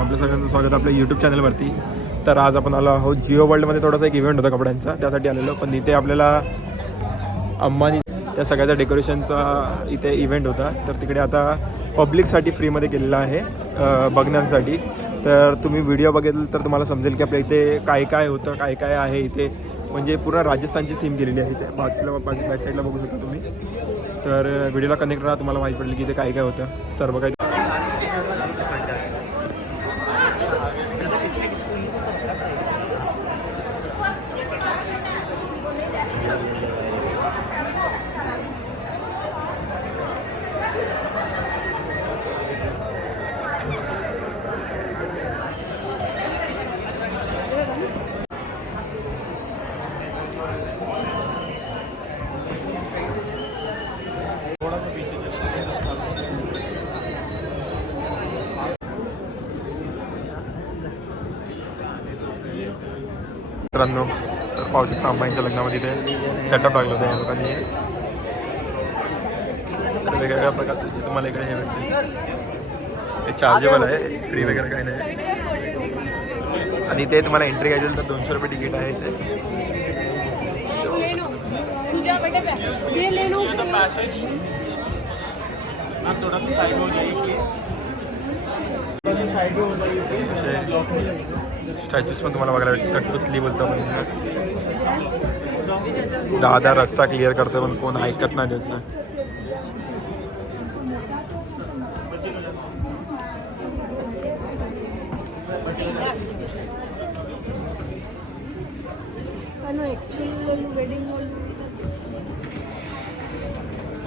आपल्या सगळ्यांचं स्वागत आपल्या यूट्यूब चॅनलवरती. तर आज आपण आलो आहोत जिओ वर्ल्डमध्ये. थोडासा एक इव्हेंट होता कपड्यांचा, त्यासाठी आलेलो. पण इथे आपल्याला अंबानी त्या सगळ्याचा डेकोरेशनचा इथे इव्हेंट होता. तर तिकडे आता पब्लिकसाठी फ्रीमध्ये केलेला आहे बघण्यासाठी. तर तुम्ही व्हिडिओ बघितलं तर तुम्हाला समजेल की आपल्या इथे काय काय होतं, काय काय आहे इथे. म्हणजे पूर्ण राजस्थानची थीम केलेली आहे इथे. बाजूला बॅक साईडला बघू शकता तुम्ही. तर व्हिडिओला कनेक्ट राहा, तुम्हाला माहीत पडलं की इथे काय काय होतं सर्व काही. मित्रांनो, तर पाहू शकता अंबानीच्या लग्नामध्ये इथे सेटअप लागलं होतं या लोकांनी. वेगवेगळ्या प्रकारचे तुम्हाला इकडे हे भेटते. हे चार्जेबल आहे, फ्री वगैरे काही नाही. आणि ते तुम्हाला एंट्री घ्यायची तर 200 रुपये तिकीट आहे इथे. स्टॅच्यूज पण तुम्हाला बघायला भेटते. कटपुतली बोलतो आपण. दादा रस्ता क्लिअर करतो पण कोण ऐकत नाही त्याचं.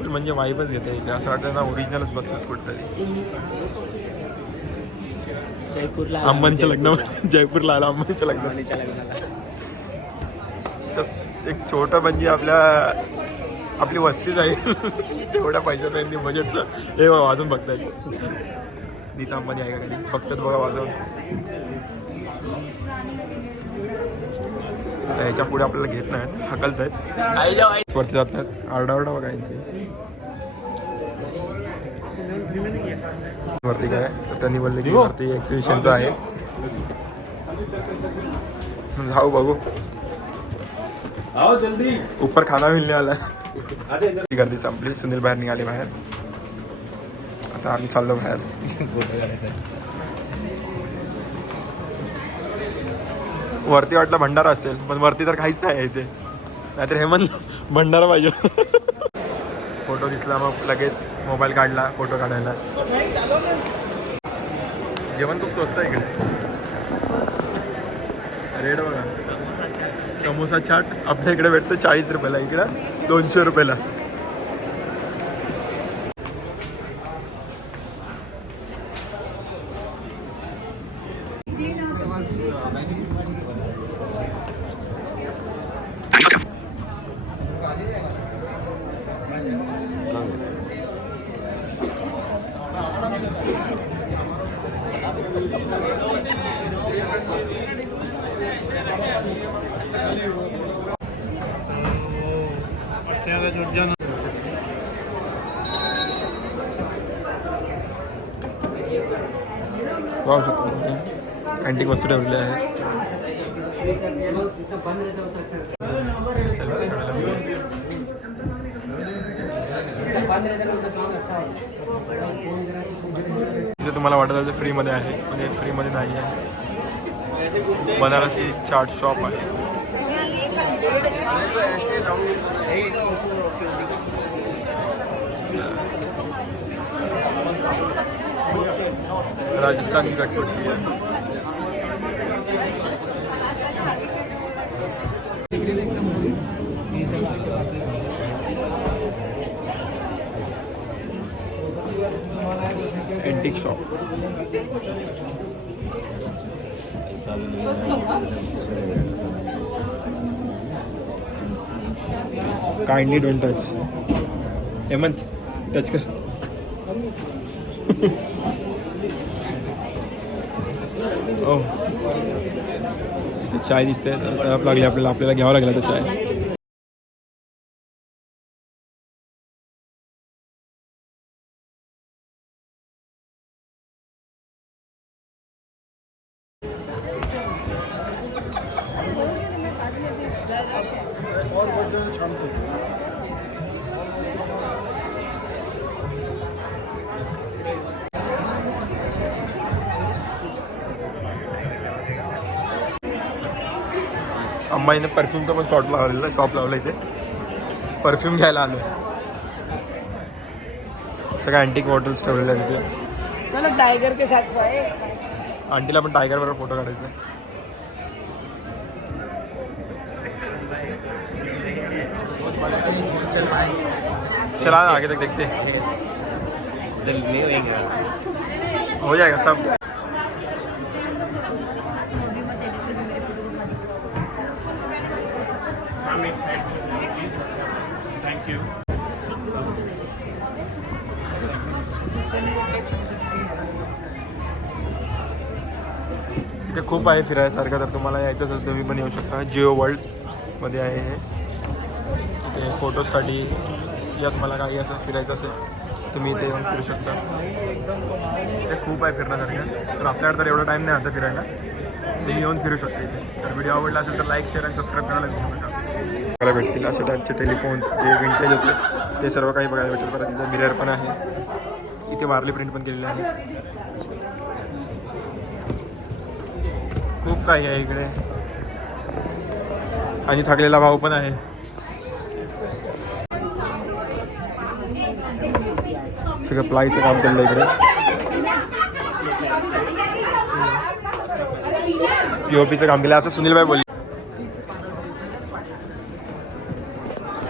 म्हणजे वाईबच घेते इथे. असं वाटतं ना ओरिजिनलच बसतात कुठेतरी. जयपूरला अंबानीच्या लग्नामध्ये जयपूरला आला. अंबानीच्या लग्नाला तस एक छोटं म्हणजे आपली वस्तीच आहे. तेवढ्या पैशाचं त्यांनी बजेटचं हे वाजून बघतायत. नीता अंबानी आहे का काही बघतात बघा वाजवून. तर ह्याच्या पुढे आपल्याला घेत नाहीत, हकलत आहेत, वरती जात नाहीत. आरडाओरडा बघायची वरती काय. तर त्यांनी बोलले की वरती एक्झिबिशनचं आहे, जाऊ बघू. जल्दी ऊपर खाना मिळणे आला. गर्दी संपली. सुनील बाहेर निघाले बाहेर. आता आम्ही चाललो बाहेर. वरती वाटलं भंडारा असेल, पण वरती तर काहीच नाही आहे इथे. नाहीतर हेमंत भंडारा पाहिजे. फोटो दिसला मग लगेच मोबाईल काढला फोटो काढायला. जेवण खूप स्वस्त आहे इकडे. रेट बघा. समोसा चाट आपल्या इकडे भेटतो 40 रुपयाला, इकडं 200 रुपयाला. पाहू शकतो अँटिक वस्तू ठेवलेल्या आहेत. इथे तुम्हाला वाटत असेल फ्रीमध्ये आहे, पण हे फ्रीमध्ये नाही आहे. बनारसी चाट शॉप आहे. राजस्थानी कटपुतली आहे. Antique shop. Kindly don't touch. Hemant touch कर. ओ चाय दिसते. लागली आपल्याला घ्यावं लागेल आता चाय. और बच्चों शाम को अंबाईने परफ्यूमचा पण शॉप लावला इथे परफ्यूम घ्यायला आलो. सगळ्या अँटिक बॉटल्स ठेवलेल्या आहेत तिथे. चलो टाइगर के साथ पाए. आंटीला पण टायगर बरोबर फोटो काढायचा आहे. चला आगे तक देखते हो जाएगा सब. Thank you. इथे खूप आहे फिरायसारखं. तर तुम्हाला यायचं असेल तुम्ही पण येऊ शकता. जिओ वर्ल्डमध्ये आहे हे. इथे फोटोजसाठी या तुम्हाला काही असं फिरायचं असेल तुम्ही इथे येऊन फिरू शकता. इथे खूप आहे फिरण्यासारखं. तर आपल्याकडे तर एवढा टाईम नाही आता फिरायला. तुम्ही येऊन फिरू शकता इथे. तर व्हिडिओ आवडला असेल तर लाईक शेअर आणि सबस्क्राईब करायला विसरू नका. बघायला भेटतील अशा टाईपचे टेलिफोन्स जे विंटेज होते ते सर्व काही बघायला भेटेल. परत इथे मिरर पण आहे. इथे वारली प्रिंट पण केलेली आहे. खूप काही आहे इकडे. आणि थकलेला भाऊ पण आहे. सगळं प्लायचं काम केलं इकडे. पीओपीचं काम केलं असं सुनीलभाई बोलले.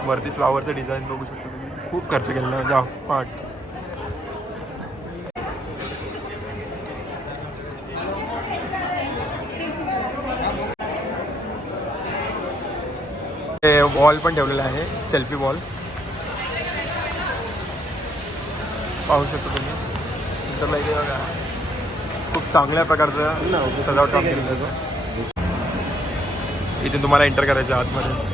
वरती फ्लॉवरचं डिझाईन बघू शकतो तुम्ही. खूप खर्च केलेला म्हणजे पाठ. वॉल पण ठेवलेला आहे. सेल्फी वॉल पाहू शकतो तुम्ही. नंतर इथे बघा खूप चांगल्या प्रकारचं सजावट काम केलेलं आहे. इथे तुम्हाला एंटर करायचं आतमध्ये.